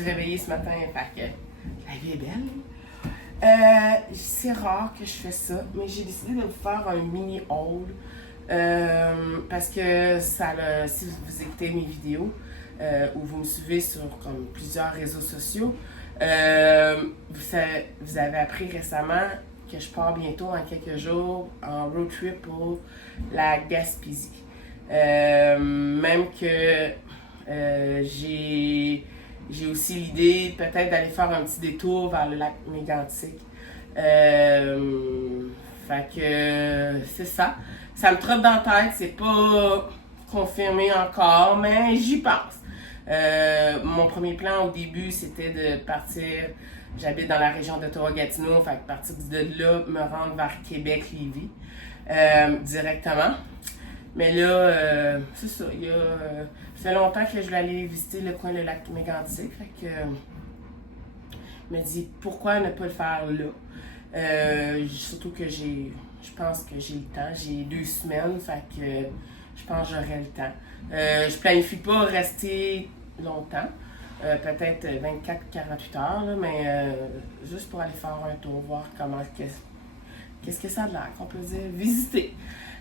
suis réveillée ce matin, fait que la vie est belle. C'est rare que je fais ça, mais j'ai décidé de vous faire un mini haul parce que si vous écoutez mes vidéos ou vous me suivez sur comme plusieurs réseaux sociaux, vous avez appris récemment que je pars bientôt en quelques jours en road trip pour la Gaspésie. Même que j'ai aussi l'idée peut-être d'aller faire un petit détour vers le lac Mégantic. Fait que c'est ça. Ça me trotte dans la tête, c'est pas confirmé encore, mais j'y pense. Mon premier plan au début, c'était de partir. J'habite dans la région d'Ottawa-Gatineau, fait que partir de là, me rendre vers Québec-Lévis directement. Mais là, c'est ça, ça fait longtemps que je voulais aller visiter le coin, le lac Mégantic, fait que je me dis pourquoi ne pas le faire là. Surtout que je pense que j'ai le temps, j'ai 2 semaines, fait que je pense que j'aurai le temps. Je planifie pas rester longtemps, peut-être 24-48 heures, là, mais juste pour aller faire un tour, voir qu'est-ce que ça a l'air, qu'on peut dire, visiter.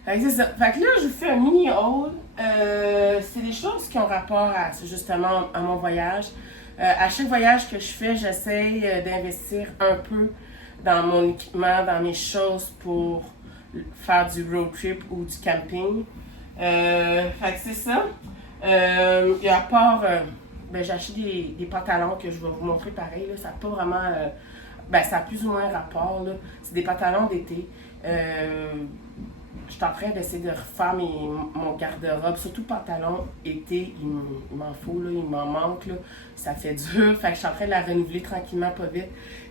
Fait que c'est ça. Fait que là, je fais un mini haul. C'est des choses qui ont rapport justement à mon voyage. À chaque voyage que je fais, j'essaye d'investir un peu dans mon équipement, dans mes choses pour faire du road trip ou du camping. Fait que c'est ça. Et à part, j'ai acheté des pantalons que je vais vous montrer pareil. Là, ça n'a pas vraiment. Ça a plus ou moins rapport. C'est des pantalons d'été. Je suis en train d'essayer de refaire mon garde-robe, surtout pantalon été, il m'en faut, là, il m'en manque, là. Ça fait dur, fait que je suis en train de la renouveler tranquillement, pas vite.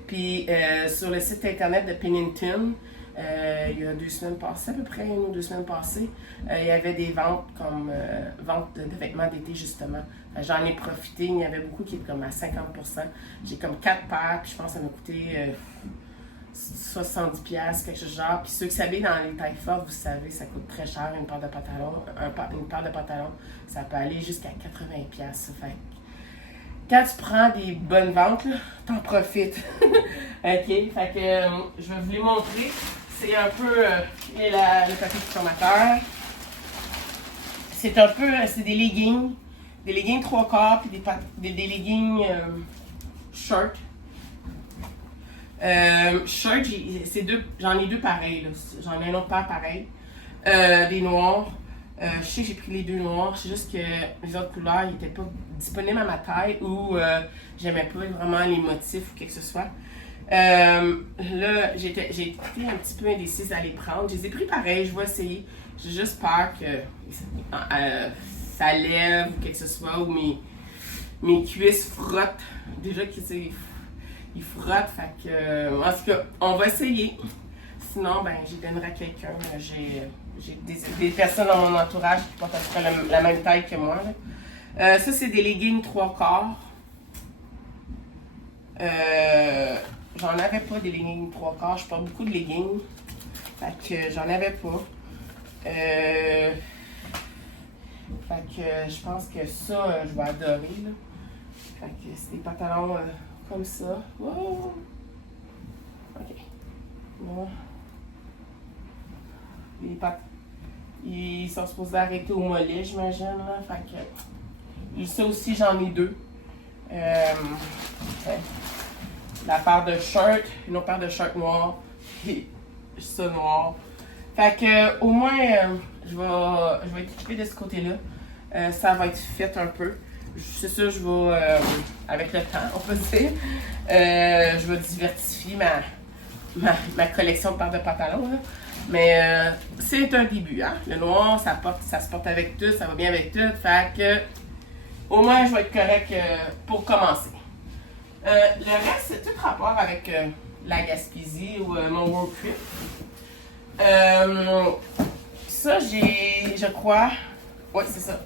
Puis sur le site internet de Pennington, il y a 2 semaines passées, à peu près 1 ou 2 semaines passées, il y avait des ventes comme ventes de vêtements d'été justement. J'en ai profité, il y avait beaucoup qui étaient comme à 50%. J'ai comme 4 paires, puis je pense que ça m'a coûté 70$, quelque chose de genre. Puis ceux qui s'habillent dans les tailles fortes, vous savez, ça coûte très cher une paire de pantalons. Une paire de pantalons, ça peut aller jusqu'à 80$. Fait que quand tu prends des bonnes ventes, là, t'en profites. OK? Fait que je vais vous les montrer. C'est un peu le papier formateur. C'est un peu, c'est des leggings. Des leggings 3/4 puis des leggings short. Shirt, j'en ai 2 pareils, là. J'en ai un autre paire pareil. Des noirs. Je sais que j'ai pris les 2 noirs. C'est juste que les autres couleurs n'étaient pas disponibles à ma taille ou j'aimais pas vraiment les motifs ou quelque que ce soit. Là, j'ai été un petit peu indécise à les prendre. Je les ai pris pareil, je vais essayer. J'ai juste peur que ça lève ou quelque que ce soit ou mes cuisses frottent. Déjà que c'est. Il frotte, fait que, en tout cas, on va essayer. Sinon, j'y donnerai à quelqu'un. J'ai des personnes dans mon entourage qui portent à peu près la même taille que moi. Ça, c'est des leggings 3/4. J'en avais pas des leggings 3/4. Je porte beaucoup de leggings. Fait que j'en avais pas. Fait que je pense que ça, je vais adorer. Là. Fait que c'est des pantalons comme ça. Wow. OK. Bon. Ils sont supposés arrêter au mollet, j'imagine. Là. Fait que. Et ça aussi, j'en ai 2. La paire de shorts, une autre paire de shorts noirs. Et ça noir. Fait que au moins, je vais être équipée de ce côté-là. Ça va être fait un peu. C'est sûr, je vais, avec le temps, on peut dire, je vais diversifier ma collection de paires de pantalons. Là. Mais c'est un début. Hein? Le noir, ça se porte avec tout, ça va bien avec tout. Fait que, au moins, je vais être correct pour commencer. Le reste, c'est tout rapport avec la Gaspésie ou mon road trip. Ça, je crois. Oui, c'est ça.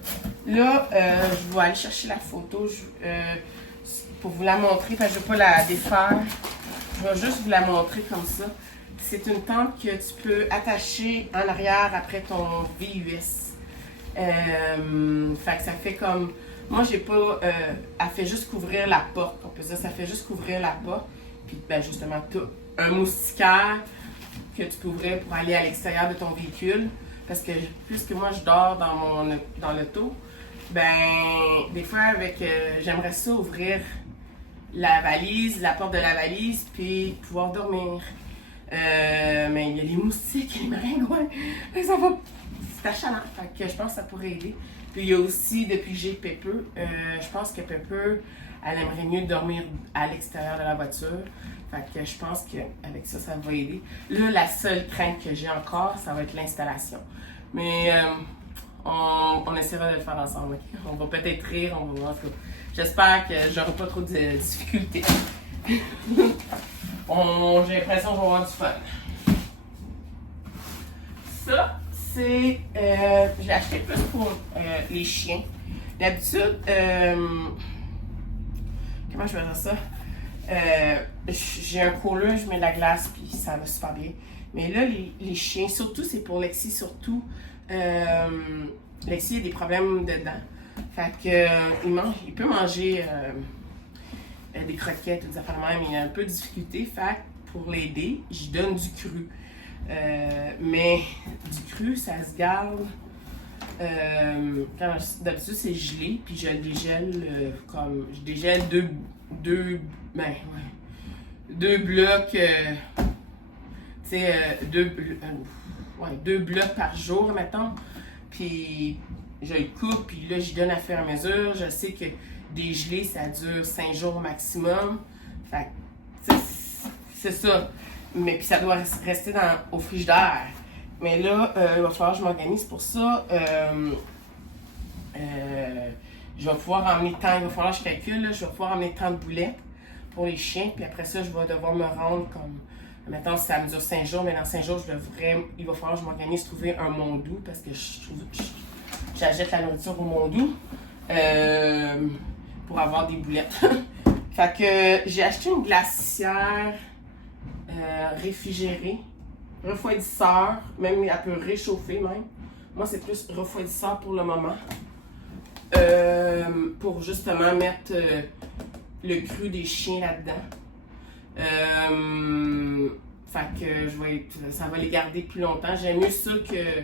Là, je vais aller chercher la photo pour vous la montrer, parce que je ne vais pas la défaire. Je vais juste vous la montrer comme ça. C'est une tente que tu peux attacher en arrière après ton VUS. Fait que ça fait comme... Moi, j'ai pas... elle fait juste couvrir la porte, on peut dire. Ça fait juste couvrir la porte. Puis, ben, justement, tu as un moustiquaire que tu peux ouvrir pour aller à l'extérieur de ton véhicule. Parce que puisque moi, je dors dans l'auto, ben, des fois, j'aimerais ça ouvrir la valise, la porte de la valise, puis pouvoir dormir. Mais il y a les moustiques, les maringouins. C'est achalant. Fait que je pense que ça pourrait aider. Puis il y a aussi, depuis que j'ai Pepper, je pense que Pepper, elle aimerait mieux dormir à l'extérieur de la voiture. Fait que je pense qu'avec ça, ça va aider. Là, la seule crainte que j'ai encore, ça va être l'installation. Mais on essaiera de le faire ensemble. Okay? On va peut-être rire, on va voir. J'espère que j'aurai pas trop de difficultés. J'ai l'impression qu'on va avoir du fun. Ça, c'est... j'ai acheté plus pour les chiens. D'habitude, comment je vais dire ça? J'ai un cooler, je mets de la glace, puis ça va super bien. Mais là, les chiens, surtout, c'est pour Lexi, surtout. Lexi a des problèmes de dents. Fait que, il peut manger des croquettes ou des affaires de même. Il a un peu de difficulté. Fait que, pour l'aider, je donne du cru. Mais du cru, ça se garde. D'habitude, c'est gelé, puis je le dégèle comme. Je dégèle deux blocs. Tu sais, deux blocs par jour, mettons. Puis je le coupe, puis là, je donne à faire à mesure. Je sais que dégeler, ça dure 5 jours maximum. Fait que, c'est ça. Mais puis ça doit rester au frigidaire. Mais là, il va falloir que je m'organise pour ça. Je vais pouvoir emmener tant, il va falloir que je calcule, là, je vais pouvoir emmener tant de boulettes pour les chiens. Puis après ça, je vais devoir me rendre comme... Maintenant, ça me dure 5 jours, mais dans 5 jours, il va falloir que je m'organise trouver un mondou parce que j'achète la nourriture au mondou pour avoir des boulettes. Fait que j'ai acheté une glacière réfrigérée, refroidisseur, même elle peut réchauffer même. Moi, c'est plus refroidisseur pour le moment. Pour justement mettre le cru des chiens là-dedans. Fait que ça va les garder plus longtemps. J'aime mieux ça que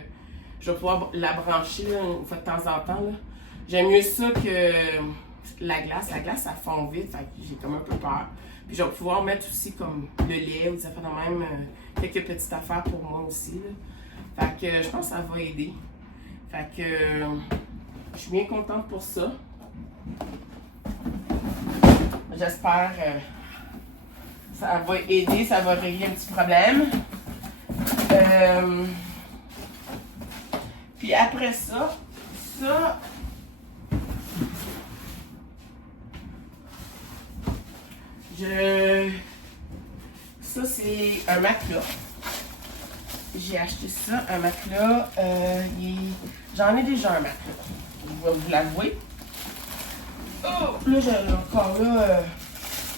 je vais pouvoir la brancher là, une fois de temps en temps. J'aime mieux ça que la glace. La glace, ça fond vite, fait que j'ai comme un peu peur. Puis je vais pouvoir mettre aussi comme le lait ou des affaires de même, quelques petites affaires pour moi aussi. Là. Fait que je pense que ça va aider. Fait que je suis bien contente pour ça. J'espère ça va aider, ça va régler un petit problème. Puis après ça, ça c'est un matelas. J'ai acheté ça, un matelas. J'en ai déjà un matelas. Je vais vous l'avouer. Oh, là, j'ai encore là.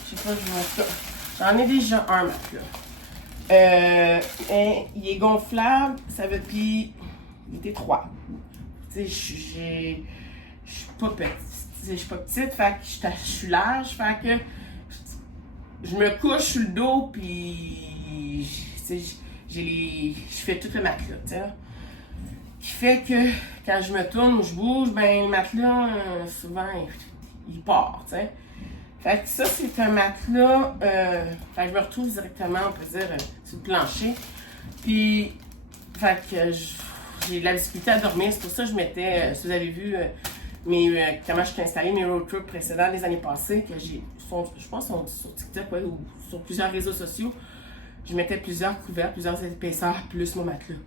Je sais pas, je vais mettre ça. J'en ai déjà un matelas. Il est gonflable, ça veut dire. Il est étroit. Tu sais, je suis pas petite. Je suis pas petite, fait que je suis large, fait que je me couche sur le dos, puis je fais tout le matelas, tu sais. Qui fait que quand je me tourne ou je bouge, ben le matelas, souvent, il part, tu sais. Fait que ça, c'est un matelas, fait que je me retrouve directement, on peut dire, sur le plancher. Puis, fait que j'ai de la difficulté à dormir, c'est pour ça que je mettais, si vous avez vu comment je t'ai installé mes road trips précédents les années passées, que je pense sont sur TikTok ou sur plusieurs réseaux sociaux, je mettais plusieurs couverts, plusieurs épaisseurs, plus mon matelas,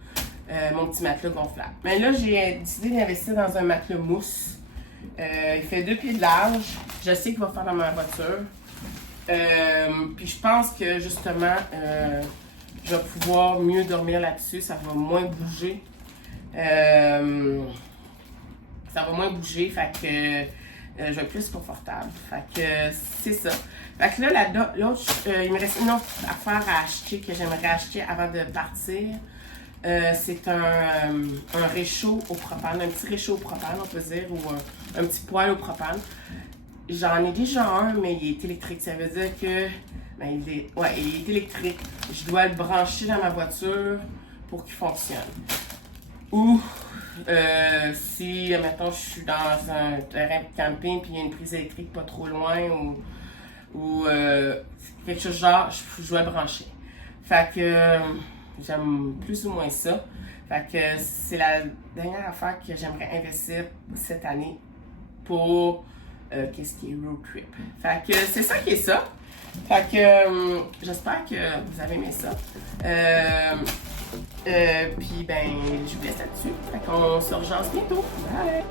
mon petit matelas gonflable. Mais là, j'ai décidé d'investir dans un matelas mousse. Il fait 2 pieds de large. Je sais qu'il va faire dans ma voiture. Puis je pense que justement, je vais pouvoir mieux dormir là-dessus. Ça va moins bouger. Ça va moins bouger. Fait que je vais être plus confortable. Fait que c'est ça. Fait que là, l'autre, il me reste une autre affaire à acheter que j'aimerais acheter avant de partir. C'est un réchaud au propane, un petit réchaud au propane, on peut dire, ou un petit poêle au propane. J'en ai déjà un, mais il est électrique. Ça veut dire que ben, il est électrique. Je dois le brancher dans ma voiture pour qu'il fonctionne. Ou si, mettons, je suis dans un terrain de camping puis il y a une prise électrique pas trop loin ou quelque chose genre, je dois le brancher. Fait que j'aime plus ou moins ça. Fait que c'est la dernière affaire que j'aimerais investir cette année pour qu'est-ce qui est road trip. Fait que c'est ça qui est ça. Fait que j'espère que vous avez aimé ça. Puis ben, je vous laisse là-dessus. Fait qu'on se rejoint bientôt. Bye!